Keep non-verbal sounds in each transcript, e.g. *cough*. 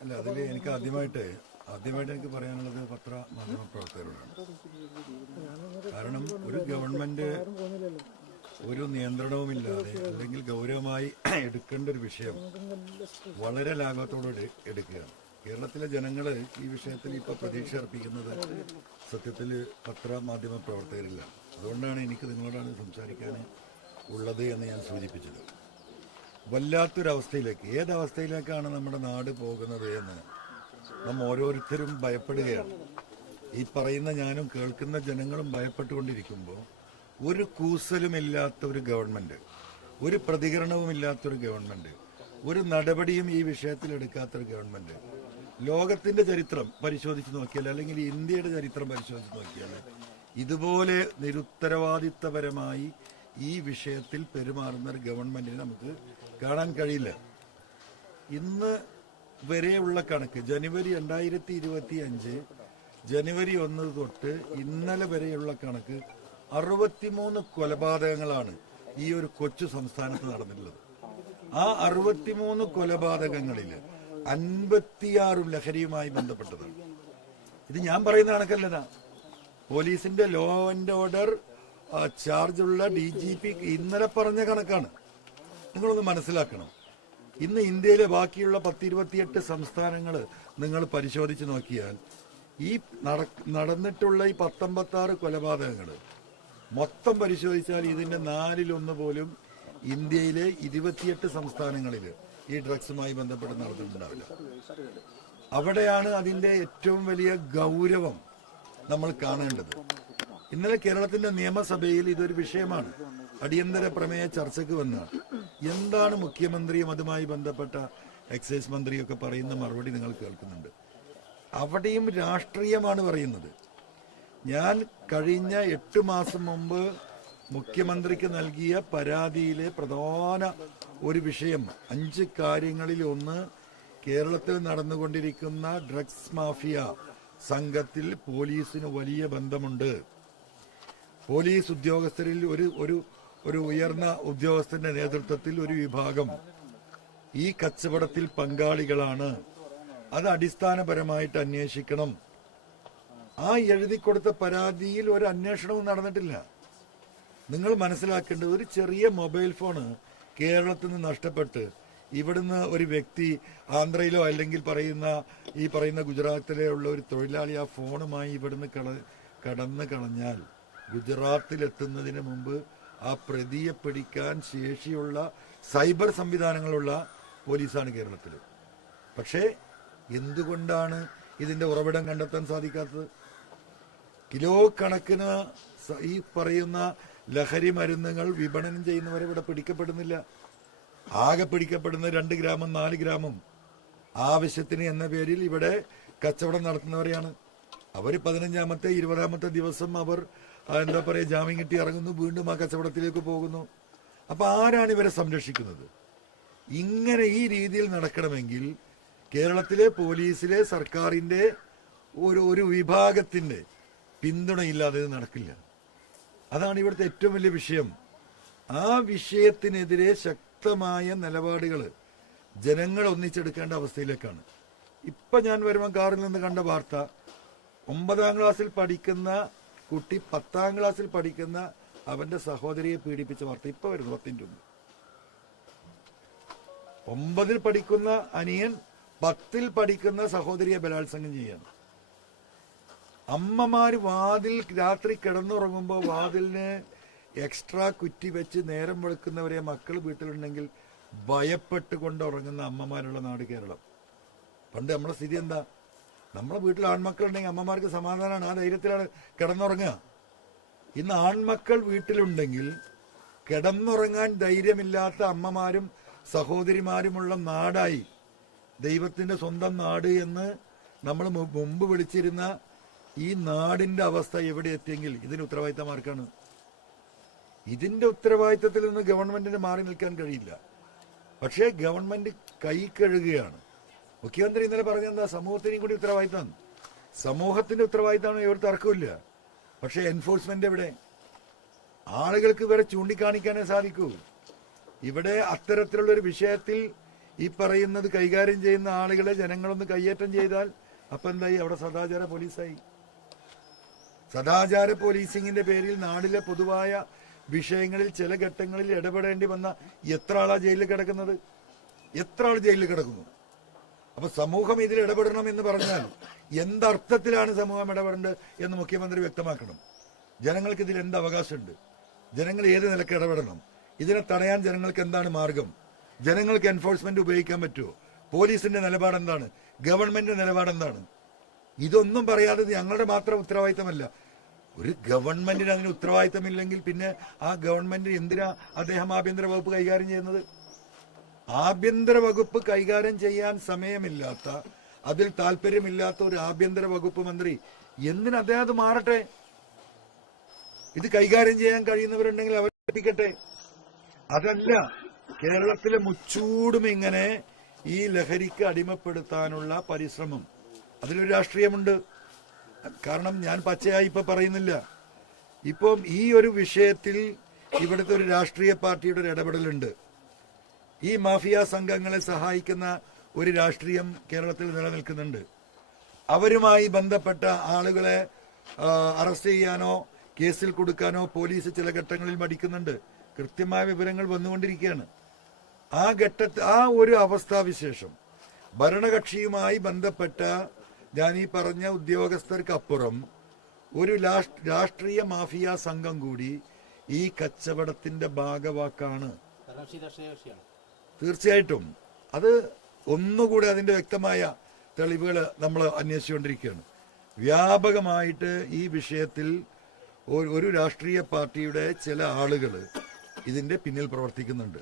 അല്ല അതിൽ എനിക്ക് ആദ്യമായിട്ട് ആദ്യമായിട്ട് എനിക്ക് പറയാനുള്ളത് പത്ര മാധ്യമ പ്രവർത്തകരോടാണ്. കാരണം ഒരു ഗവൺമെന്റ് ഒരു നിയന്ത്രണവുമില്ലാതെ അല്ലെങ്കിൽ ഗൗരവമായി *clears throat* എടുക്കേണ്ട ഒരു വിഷയം വളരെ ലാഘവത്തോടെ എടുക്കുകയാണ്. കേരളത്തിലെ ജനങ്ങൾ ഈ വിഷയത്തിൽ ഇപ്പോൾ പ്രതീക്ഷ അർപ്പിക്കുന്നത് സത്യത്തിൽ പത്ര മാധ്യമ പ്രവർത്തകരില്ല. അതുകൊണ്ടാണ് എനിക്ക് നിങ്ങളോടാണ് സംസാരിക്കാൻ ഉള്ളത് എന്ന് ഞാൻ സൂചിപ്പിച്ചത്. വല്ലാത്തൊരവസ്ഥയിലേക്ക് ഏതവസ്ഥയിലേക്കാണ് നമ്മുടെ നാട് പോകുന്നത് എന്ന് നാം ഓരോരുത്തരും ഭയപ്പെടുകയാണ്. ഈ പറയുന്ന ഞാനും കേൾക്കുന്ന ജനങ്ങളും ഭയപ്പെട്ടുകൊണ്ടിരിക്കുമ്പോൾ ഒരു കൂസലുമില്ലാത്ത ഒരു ഗവൺമെന്റ് ഒരു പ്രതികരണവുമില്ലാത്തൊരു ഗവൺമെന്റ് ഒരു നടപടിയും ഈ വിഷയത്തിൽ എടുക്കാത്തൊരു ഗവൺമെന്റ് ലോകത്തിന്റെ ചരിത്രം പരിശോധിച്ച് നോക്കിയാൽ അല്ലെങ്കിൽ ഇന്ത്യയുടെ ചരിത്രം പരിശോധിച്ച് നോക്കിയാൽ ഇതുപോലെ നിരുത്തരവാദിത്തപരമായി ഈ വിഷയത്തിൽ പെരുമാറുന്ന ഒരു ഗവൺമെന്റിനെ നമുക്ക് കാണാൻ കഴിയില്ല. ഇന്ന് വരെയുള്ള കണക്ക്. ജനുവരി രണ്ടായിരത്തി ഇരുപത്തി അഞ്ച് ജനുവരി ഒന്ന് തൊട്ട് ഇന്നലെ വരെയുള്ള കണക്ക് അറുപത്തിമൂന്ന് കൊലപാതകങ്ങളാണ് ഈ ഒരു കൊച്ചു സംസ്ഥാനത്ത് നടന്നിട്ടുള്ളത്. ആ അറുപത്തിമൂന്ന് കൊലപാതകങ്ങളിൽ അൻപത്തിയാറും ലഹരിയുമായി ബന്ധപ്പെട്ടതാണ്. ഇത് ഞാൻ പറയുന്ന കണക്കല്ലതാ. പോലീസിന്റെ ലോ ആൻഡ് ഓർഡർ ചാർജുള്ള ഡി ജി പി ഇന്നലെ പറഞ്ഞ കണക്കാണ്. നിങ്ങളൊന്ന് മനസ്സിലാക്കണം. ഇന്ന് ഇന്ത്യയിലെ ബാക്കിയുള്ള പത്തിരുപത്തിയെട്ട് സംസ്ഥാനങ്ങൾ നിങ്ങൾ പരിശോധിച്ച് നോക്കിയാൽ ഈ നടന്നിട്ടുള്ള ഈ പത്തൊമ്പത്താറ് കൊലപാതകങ്ങൾ മൊത്തം പരിശോധിച്ചാൽ ഇതിന്റെ നാലിലൊന്ന് പോലും ഇന്ത്യയിലെ ഇരുപത്തിയെട്ട് സംസ്ഥാനങ്ങളിൽ ഈ ഡ്രഗ്സുമായി ബന്ധപ്പെട്ട് നടന്നിട്ടുണ്ടാവില്ല. അവിടെയാണ് അതിന്റെ ഏറ്റവും വലിയ ഗൗരവം നമ്മൾ കാണേണ്ടത്. ഇന്നലെ കേരളത്തിന്റെ നിയമസഭയിൽ ഇതൊരു വിഷയമാണ്. അടിയന്തര പ്രമേയ ചർച്ചയ്ക്ക് വന്ന എന്താണ് മുഖ്യമന്ത്രിയും അതുമായി ബന്ധപ്പെട്ട എക്സൈസ് മന്ത്രിയൊക്കെ പറയുന്ന മറുപടി നിങ്ങൾ കേൾക്കുന്നുണ്ട്. അവിടെയും രാഷ്ട്രീയമാണ് പറയുന്നത്. ഞാൻ കഴിഞ്ഞ എട്ട് മാസം മുമ്പ് മുഖ്യമന്ത്രിക്ക് നൽകിയ പരാതിയിലെ പ്രധാന ഒരു വിഷയം അഞ്ച് കാര്യങ്ങളിൽ ഒന്ന് കേരളത്തിൽ നടന്നുകൊണ്ടിരിക്കുന്ന ഡ്രഗ്സ് മാഫിയ സംഘത്തിൽ പോലീസിന് വലിയ ബന്ധമുണ്ട്. പോലീസ് ഉദ്യോഗസ്ഥരിൽ ഒരു ഒരു ഒരു ഉയർന്ന ഉദ്യോഗസ്ഥന്റെ നേതൃത്വത്തിൽ ഒരു വിഭാഗം ഈ കച്ചവടത്തിൽ പങ്കാളികളാണ്. അത് അടിസ്ഥാനപരമായിട്ട് അന്വേഷിക്കണം. ആ എഴുതി കൊടുത്ത പരാതിയിൽ ഒരു അന്വേഷണവും നടന്നിട്ടില്ല. നിങ്ങൾ മനസ്സിലാക്കേണ്ടത് ഒരു ചെറിയ മൊബൈൽ ഫോണ് കേരളത്തിൽ നിന്ന് നഷ്ടപ്പെട്ട് ഇവിടുന്ന് ഒരു വ്യക്തി ആന്ധ്രയിലോ അല്ലെങ്കിൽ പറയുന്ന ഈ പറയുന്ന ഗുജറാത്തിലെ ഉള്ള ഒരു തൊഴിലാളി ആ ഫോണുമായി ഇവിടുന്ന് കട കടന്നു കളഞ്ഞാൽ ഗുജറാത്തിൽ എത്തുന്നതിന് മുമ്പ് ആ പ്രതിയെ പിടിക്കാൻ ശേഷിയുള്ള സൈബർ സംവിധാനങ്ങളുള്ള പോലീസാണ് കേരളത്തിൽ പക്ഷേ എന്തുകൊണ്ടാണ് ഇതിന്റെ ഉറവിടം കണ്ടെത്താൻ സാധിക്കാത്തത്? കിലോ കണക്കിന് ഈ പറയുന്ന ലഹരി മരുന്നുകൾ വിപണനം ചെയ്യുന്നവരെ ഇവിടെ പിടിക്കപ്പെടുന്നില്ല. ആകെ പിടിക്കപ്പെടുന്ന രണ്ട് ഗ്രാമം നാല് ഗ്രാമം ആവശ്യത്തിന് എന്ന പേരിൽ ഇവിടെ കച്ചവടം നടത്തുന്നവരെയാണ്. അവർ പതിനഞ്ചാമത്തെ ഇരുപതാമത്തെ ദിവസം അവർ എന്താ പറയുക ജാമ്യം കിട്ടി ഇറങ്ങുന്നു വീണ്ടും ആ കച്ചവടത്തിലേക്ക് പോകുന്നു. അപ്പൊ ആരാണ് ഇവരെ സംരക്ഷിക്കുന്നത്? ഇങ്ങനെ ഈ രീതിയിൽ നടക്കണമെങ്കിൽ കേരളത്തിലെ പോലീസിലെ സർക്കാരിന്റെ ഒരു ഒരു വിഭാഗത്തിന്റെ പിന്തുണയില്ലാതെ ഇത് നടക്കില്ല. അതാണ് ഇവിടുത്തെ ഏറ്റവും വലിയ വിഷയം. ആ വിഷയത്തിനെതിരെ ശക്തമായ നിലപാടുകൾ ജനങ്ങൾ ഒന്നിച്ചെടുക്കേണ്ട അവസ്ഥയിലേക്കാണ്. ഇപ്പൊ ഞാൻ വരുമ്പോൾ കാറിൽ നിന്ന് കണ്ട വാർത്ത. ഒമ്പതാം ക്ലാസ്സിൽ പഠിക്കുന്ന കുട്ടി പത്താം ക്ലാസ്സിൽ പഠിക്കുന്ന അവന്റെ സഹോദരിയെ പീഡിപ്പിച്ച വാർത്ത ഇപ്പൊ വരുന്നു പത്തിന്റെ ഒന്ന് ഒമ്പതിൽ പഠിക്കുന്ന അനിയൻ പത്തിൽ പഠിക്കുന്ന സഹോദരിയെ ബലാത്സംഗം ചെയ്യാണ്. അമ്മമാര് വാതിൽ രാത്രി കിടന്നുറങ്ങുമ്പോൾ വാതിലിന് എക്സ്ട്രാ കുറ്റി വെച്ച് നേരം വെളുക്കുന്നവരെ മക്കൾ വീട്ടിലുണ്ടെങ്കിൽ ഭയപ്പെട്ടുകൊണ്ട് ഉറങ്ങുന്ന അമ്മമാരുള്ള നാട് കേരളം. പണ്ട് നമ്മുടെ സ്ഥിതി എന്താ? നമ്മുടെ വീട്ടിൽ ആൺമക്കളുണ്ടെങ്കിൽ അമ്മമാർക്ക് സമാധാനമാണ് ആ ധൈര്യത്തിലാണ് കിടന്നുറങ്ങുക. ഇന്ന് ആൺമക്കൾ വീട്ടിലുണ്ടെങ്കിൽ കിടന്നുറങ്ങാൻ ധൈര്യമില്ലാത്ത അമ്മമാരും സഹോദരിമാരുമുള്ള നാടായി. ദൈവത്തിന്റെ സ്വന്തം നാട് എന്ന് നമ്മൾ മുമ്പ് വിളിച്ചിരുന്ന ഈ നാടിന്റെ അവസ്ഥ എവിടെ എത്തിയെങ്കിൽ ഇതിന് ഉത്തരവാദിത്തം ആർക്കാണ്? ഇതിന്റെ ഉത്തരവാദിത്തത്തിൽ നിന്ന് ഗവൺമെന്റിന് മാറി നിൽക്കാൻ കഴിയില്ല. പക്ഷേ ഗവൺമെന്റ് കൈ കഴുകുകയാണ്. മുഖ്യമന്ത്രി ഇന്നലെ പറഞ്ഞെന്താ? സമൂഹത്തിനെയും കൂടി ഉത്തരവാദിത്തം. സമൂഹത്തിന്റെ ഉത്തരവാദിത്തമാണ് ഇവർ തർക്കമില്ല പക്ഷേ എൻഫോഴ്സ്മെന്റ് എവിടെ? ആളുകൾക്ക് ഇവരെ ചൂണ്ടിക്കാണിക്കാനേ സാധിക്കൂ. ഇവിടെ അത്തരത്തിലുള്ള ഒരു വിഷയത്തിൽ ഈ പറയുന്നത് കൈകാര്യം ചെയ്യുന്ന ആളുകളെ ജനങ്ങളൊന്ന് കയ്യേറ്റം ചെയ്താൽ അപ്പൊ എന്തായി? അവിടെ സദാചാര പോലീസായി. സദാചാര പോലീസിങ്ങിന്റെ പേരിൽ നാടിലെ പൊതുവായ വിഷയങ്ങളിൽ ചില ഘട്ടങ്ങളിൽ ഇടപെടേണ്ടി വന്ന എത്ര ആളാ ജയിലിൽ കിടക്കുന്നത്? എത്ര ആൾ ജയിലിൽ കിടക്കുന്നു? അപ്പൊ സമൂഹം ഇതിൽ ഇടപെടണം എന്ന് പറഞ്ഞാൽ എന്തർത്ഥത്തിലാണ് സമൂഹം ഇടപെടേണ്ടത് എന്ന് മുഖ്യമന്ത്രി വ്യക്തമാക്കണം. ജനങ്ങൾക്ക് ഇതിൽ എന്ത് അവകാശമുണ്ട്? ജനങ്ങൾ ഏത് നിലയ്ക്ക് ഇടപെടണം? ഇതിനെ തടയാൻ ജനങ്ങൾക്ക് എന്താണ് മാർഗം? ജനങ്ങൾക്ക് എൻഫോഴ്സ്മെന്റ് ഉപയോഗിക്കാൻ പറ്റുമോ? പോലീസിന്റെ നിലപാട് എന്താണ്? ഗവൺമെന്റിന്റെ നിലപാട് എന്താണ്? ഇതൊന്നും പറയാതെ ഞങ്ങളുടെ മാത്രം ഉത്തരവാദിത്തമല്ല. ഒരു ഗവൺമെന്റിന് അതിന് ഉത്തരവാദിത്തമില്ലെങ്കിൽ പിന്നെ ആ ഗവൺമെന്റ് എന്തിനാ അദ്ദേഹം ആഭ്യന്തര വകുപ്പ് കൈകാര്യം ചെയ്യുന്നത്? ആഭ്യന്തര വകുപ്പ് കൈകാര്യം ചെയ്യാൻ സമയമില്ലാത്ത അതിൽ താല്പര്യമില്ലാത്ത ഒരു ആഭ്യന്തര വകുപ്പ് മന്ത്രി എന്തിന് അദ്ദേഹം അത് മാറട്ടെ? ഇത് കൈകാര്യം ചെയ്യാൻ കഴിയുന്നവരുണ്ടെങ്കിൽ അവർ എത്തിക്കട്ടെ അതല്ല കേരളത്തിലെ മുച്ചൂടും ഇങ്ങനെ ഈ ലഹരിക്ക് അടിമപ്പെടുത്താനുള്ള പരിശ്രമം. അതിലൊരു രാഷ്ട്രീയമുണ്ട്. കാരണം ഞാൻ പച്ചയായി ഇപ്പൊ പറയുന്നില്ല. ഇപ്പം ഈ ഒരു വിഷയത്തിൽ ഇവിടുത്തെ ഒരു രാഷ്ട്രീയ പാർട്ടിയുടെ ഒരു ഇടപെടലുണ്ട്. ഈ മാഫിയ സംഘങ്ങളെ സഹായിക്കുന്ന ഒരു രാഷ്ട്രീയം കേരളത്തിൽ നിലനിൽക്കുന്നുണ്ട്. അവരുമായി ബന്ധപ്പെട്ട ആളുകളെ അറസ്റ്റ് ചെയ്യാനോ കേസിൽ കൊടുക്കാനോ പോലീസ് ചില ഘട്ടങ്ങളിൽ മടിക്കുന്നുണ്ട്. കൃത്യമായ വിവരങ്ങൾ വന്നുകൊണ്ടിരിക്കുകയാണ്. ആ ഘട്ടത്തിൽ ആ ഒരു അവസ്ഥാവിശേഷം ഭരണകക്ഷിയുമായി ബന്ധപ്പെട്ട ഞാൻ ഈ പറഞ്ഞ ഉദ്യോഗസ്ഥർക്കപ്പുറം ഒരു രാഷ്ട്രീയ മാഫിയ സംഘം കൂടി ഈ കച്ചവടത്തിന്റെ ഭാഗവാക്കാണ്. തീർച്ചയായിട്ടും. അത് ഒന്നുകൂടെ അതിന്റെ വ്യക്തമായ തെളിവുകൾ നമ്മൾ അന്വേഷിച്ചുകൊണ്ടിരിക്കുകയാണ്. വ്യാപകമായിട്ട് ഈ വിഷയത്തിൽ ഒരു- രാഷ്ട്രീയ പാർട്ടിയുടെ ചില ആളുകൾ ഇതിന്റെ പിന്നിൽ പ്രവർത്തിക്കുന്നുണ്ട്.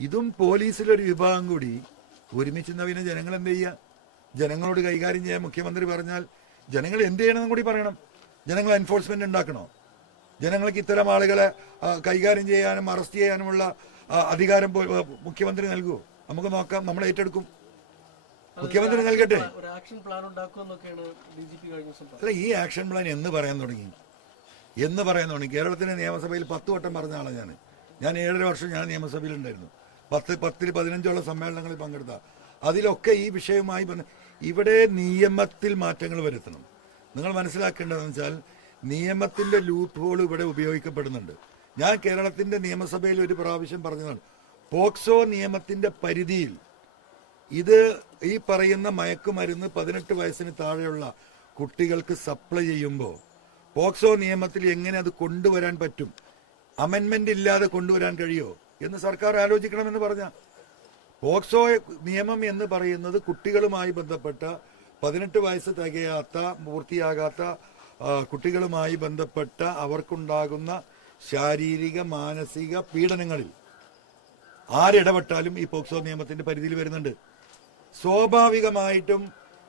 ഇതും പോലീസിലൊരു വിഭാഗം കൂടി ഒരുമിച്ച് നവീന ജനങ്ങൾ എന്ത് ചെയ്യുക ജനങ്ങളോട് കൈകാര്യം ചെയ്യാൻ മുഖ്യമന്ത്രി പറഞ്ഞാൽ ജനങ്ങൾ എന്ത് ചെയ്യണമെന്നും കൂടി പറയണം. ജനങ്ങൾ എൻഫോഴ്സ്മെന്റ് ഉണ്ടാക്കണോ? ജനങ്ങൾക്ക് ഇത്തരം ആളുകളെ കൈകാര്യം ചെയ്യാനും അറസ്റ്റ് ചെയ്യാനുമുള്ള അധികാരം മുഖ്യമന്ത്രി നൽകുമോ നമുക്ക് നോക്കാം നമ്മൾ ഏറ്റെടുക്കും. മുഖ്യമന്ത്രി നൽകട്ടെ? അല്ല ഈ ആക്ഷൻ പ്ലാൻ എന്ന് പറയാൻ തുടങ്ങി. എന്ന് പറയാൻ തുടങ്ങി. കേരളത്തിലെ നിയമസഭയിൽ പത്ത് വട്ടം പറഞ്ഞ ആളാണ് ഞാൻ ഞാൻ ഏഴര വർഷം ഞാൻ നിയമസഭയിൽ ഉണ്ടായിരുന്നു പത്ത് പത്തിൽ പതിനഞ്ചോളം സമ്മേളനങ്ങളിൽ പങ്കെടുത്ത. അതിലൊക്കെ ഈ വിഷയവുമായി ഇവിടെ നിയമത്തിൽ മാറ്റങ്ങൾ വരുത്തണം. നിങ്ങൾ മനസ്സിലാക്കേണ്ടതെന്ന് വെച്ചാൽ നിയമത്തിന്റെ ലൂപ്പ് ഹോൾ ഇവിടെ ഉപയോഗിക്കപ്പെടുന്നുണ്ട്. ഞാൻ കേരളത്തിന്റെ നിയമസഭയിൽ ഒരു പ്രാവശ്യം പറഞ്ഞതാണ്. പോക്സോ നിയമത്തിന്റെ പരിധിയിൽ ഇത് ഈ പറയുന്ന മയക്കുമരുന്ന് പതിനെട്ട് വയസ്സിന് താഴെയുള്ള കുട്ടികൾക്ക് സപ്ലൈ ചെയ്യുമ്പോൾ പോക്സോ നിയമത്തിൽ എങ്ങനെ അത് കൊണ്ടുവരാൻ പറ്റും? അമെന്മെന്റ് ഇല്ലാതെ കൊണ്ടുവരാൻ കഴിയുമോ എന്ന് സർക്കാർ ആലോചിക്കണമെന്ന് പറഞ്ഞ. പോക്സോ നിയമം എന്ന് പറയുന്നത് കുട്ടികളുമായി ബന്ധപ്പെട്ട പതിനെട്ട് വയസ്സ് തികയാത്ത പൂർത്തിയാകാത്ത കുട്ടികളുമായി ബന്ധപ്പെട്ട അവർക്കുണ്ടാകുന്ന ശാരീരിക മാനസിക പീഡനങ്ങളിൽ ആരിടപെട്ടാലും ഈ പോക്സോ നിയമത്തിന്റെ പരിധിയിൽ വരുന്നുണ്ട്. സ്വാഭാവികമായിട്ടും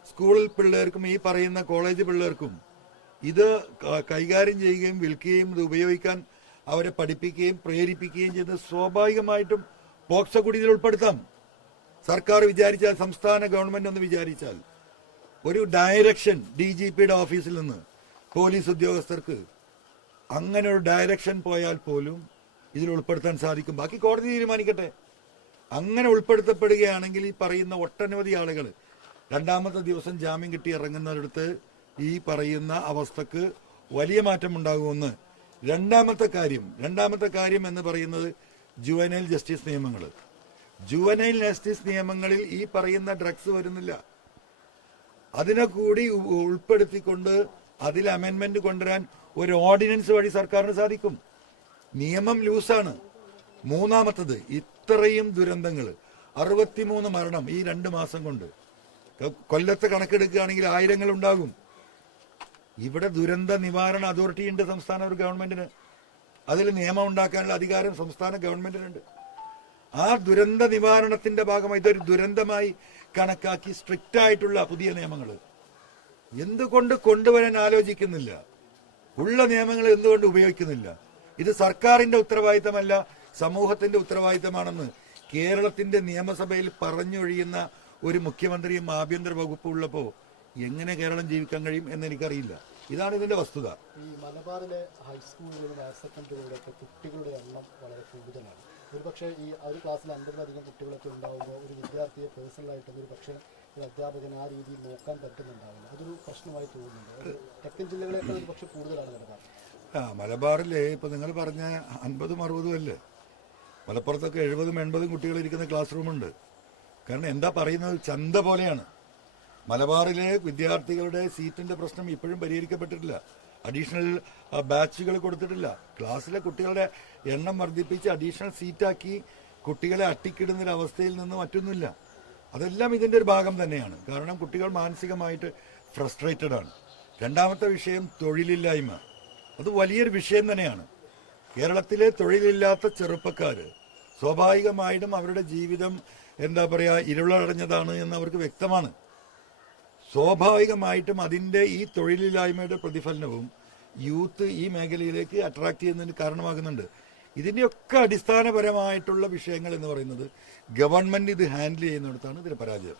സ്കൂളിൽ പിള്ളേർക്കും ഈ പറയുന്ന കോളേജ് പിള്ളേർക്കും ഇത് കൈകാര്യം ചെയ്യുകയും വിൽക്കുകയും ഇത് ഉപയോഗിക്കാൻ അവരെ പഠിപ്പിക്കുകയും പ്രേരിപ്പിക്കുകയും ചെയ്ത് സ്വാഭാവികമായിട്ടും പോക്സോ കുടിയിൽ ഉൾപ്പെടുത്താം. സർക്കാർ വിചാരിച്ചാൽ സംസ്ഥാന ഗവൺമെന്റ് ഒന്ന് വിചാരിച്ചാൽ ഒരു ഡയറക്ഷൻ ഡി ജി പിയുടെ ഓഫീസിൽ നിന്ന് പോലീസ് ഉദ്യോഗസ്ഥർക്ക് അങ്ങനെ ഒരു ഡയറക്ഷൻ പോയാൽ പോലും ഇതിൽ ഉൾപ്പെടുത്താൻ സാധിക്കും. ബാക്കി കോടതി തീരുമാനിക്കട്ടെ. അങ്ങനെ ഉൾപ്പെടുത്തപ്പെടുകയാണെങ്കിൽ ഈ പറയുന്ന ഒട്ടനവധി ആളുകൾ രണ്ടാമത്തെ ദിവസം ജാമ്യം കിട്ടി ഇറങ്ങുന്നവരടുത്ത് ഈ പറയുന്ന അവസ്ഥക്ക് വലിയ മാറ്റം ഉണ്ടാകുമെന്ന് രണ്ടാമത്തെ കാര്യം രണ്ടാമത്തെ കാര്യം എന്ന് പറയുന്നത് ജുവനൈൽ ജസ്റ്റിസ് നിയമങ്ങൾ. ജുവനൈൽ ജസ്റ്റിസ് നിയമങ്ങളിൽ ഈ പറയുന്ന ഡ്രഗ്സ് വരുന്നില്ല. അതിനെ കൂടി ഉൾപ്പെടുത്തിക്കൊണ്ട് അതിൽ അമെൻമെന്റ് കൊണ്ടുവരാൻ ഒരു ഓർഡിനൻസ് വഴി സർക്കാരിന് സാധിക്കും. നിയമം ലൂസാണ്. മൂന്നാമത്തത് ഇത്രയും ദുരന്തങ്ങൾ. അറുപത്തിമൂന്ന് മരണം ഈ രണ്ട് മാസം കൊണ്ട്. കൊല്ലത്ത് കണക്കെടുക്കുകയാണെങ്കിൽ ആയിരങ്ങൾ ഉണ്ടാകും. ഇവിടെ ദുരന്ത നിവാരണ അതോറിറ്റി ഉണ്ട് സംസ്ഥാന ഒരു ഗവൺമെന്റിന്. അതിൽ നിയമം ഉണ്ടാക്കാനുള്ള അധികാരം സംസ്ഥാന ഗവൺമെന്റിനുണ്ട്. ആ ദുരന്ത നിവാരണത്തിന്റെ ഭാഗമായി ഇതൊരു ദുരന്തമായി കണക്കാക്കി സ്ട്രിക്റ്റ് ആയിട്ടുള്ള പുതിയ നിയമങ്ങൾ. എന്തുകൊണ്ട് കൊണ്ടുവരാൻ ആലോചിക്കുന്നില്ല? ഉള്ള നിയമങ്ങൾ എന്തുകൊണ്ട് ഉപയോഗിക്കുന്നില്ല? ഇത് സർക്കാരിന്റെ ഉത്തരവാദിത്തമല്ല സമൂഹത്തിന്റെ ഉത്തരവാദിത്തമാണെന്ന് കേരളത്തിന്റെ നിയമസഭയിൽ പറഞ്ഞൊഴിയുന്ന ഒരു മുഖ്യമന്ത്രിയും ആഭ്യന്തര വകുപ്പും ഉള്ളപ്പോ എങ്ങനെ കേരളം ജീവിക്കാൻ കഴിയും എന്ന് എനിക്കറിയില്ല. ഇതാണ് ഇതിന്റെ വസ്തുത. ഈ മലബാറിലെ ഹൈസ്കൂളിലെ കുട്ടികളുടെ എണ്ണം വളരെ കൂടുതലാണ്. ഒരുപക്ഷെ ഈ ഒരു ക്ലാസ്സിൽ അൻപതിലധികം കുട്ടികളൊക്കെ ഉണ്ടാവുമ്പോൾ ഒരു വിദ്യാർത്ഥിയെ പേഴ്സണലായിട്ട് ഒരു പക്ഷേ ഒരു അധ്യാപകൻ ആ രീതിയിൽ നോക്കാൻ പറ്റുന്നുണ്ടാവില്ല. അതൊരു പ്രശ്നമായി തോന്നുന്നുണ്ട്. തെക്കൻ ജില്ലകളെക്കാൾ ഒരു പക്ഷേ കൂടുതലാണ് മലബാർ. ആ മലബാറിലെ ഇപ്പോൾ നിങ്ങൾ പറഞ്ഞ അൻപതും അറുപതും അല്ലേ? മലപ്പുറത്തൊക്കെ എഴുപതും എൺപതും കുട്ടികൾ ഇരിക്കുന്ന ക്ലാസ് റൂമുണ്ട് കാരണം എന്താ പറയുന്നത്? ചന്ത പോലെയാണ്. മലബാറിലെ വിദ്യാർത്ഥികളുടെ സീറ്റിന്റെ പ്രശ്നം ഇപ്പോഴും പരിഹരിക്കപ്പെട്ടിട്ടില്ല. അഡീഷണൽ ബാച്ചുകൾ കൊടുത്തിട്ടില്ല. ക്ലാസ്സിലെ കുട്ടികളുടെ എണ്ണം വർദ്ധിപ്പിച്ച് അഡീഷണൽ സീറ്റാക്കി കുട്ടികളെ അട്ടിക്കിടുന്നൊരവസ്ഥയിൽ നിന്ന് മറ്റൊന്നുമില്ല. അതെല്ലാം ഇതിന്റെ ഒരു ഭാഗം തന്നെയാണ്. കാരണം കുട്ടികൾ മാനസികമായിട്ട് ഫ്രസ്ട്രേറ്റഡ് ആണ്. രണ്ടാമത്തെ വിഷയം തൊഴിലില്ലായ്മ. അത് വലിയൊരു വിഷയം തന്നെയാണ്. കേരളത്തിലെ തൊഴിലില്ലാത്ത ചെറുപ്പക്കാർ സ്വാഭാവികമായിട്ടും അവരുടെ ജീവിതം എന്താ പറയുക ഇരുളടഞ്ഞതാണ് എന്ന് അവർക്ക് വ്യക്തമാണ്. സ്വാഭാവികമായിട്ടും അതിന്റെ ഈ തൊഴിലില്ലായ്മയുടെ പ്രതിഫലനവും യൂത്ത് ഈ മേഖലയിലേക്ക് അട്രാക്ട് ചെയ്യുന്നതിന് കാരണമാകുന്നുണ്ട്. ഇതിന്റെയൊക്കെ അടിസ്ഥാനപരമായിട്ടുള്ള വിഷയങ്ങൾ എന്ന് പറയുന്നത് ഗവൺമെന്റ് ഇത് ഹാൻഡിൽ ചെയ്യുന്നിടത്താണ് ഇതിന് പരാജയം.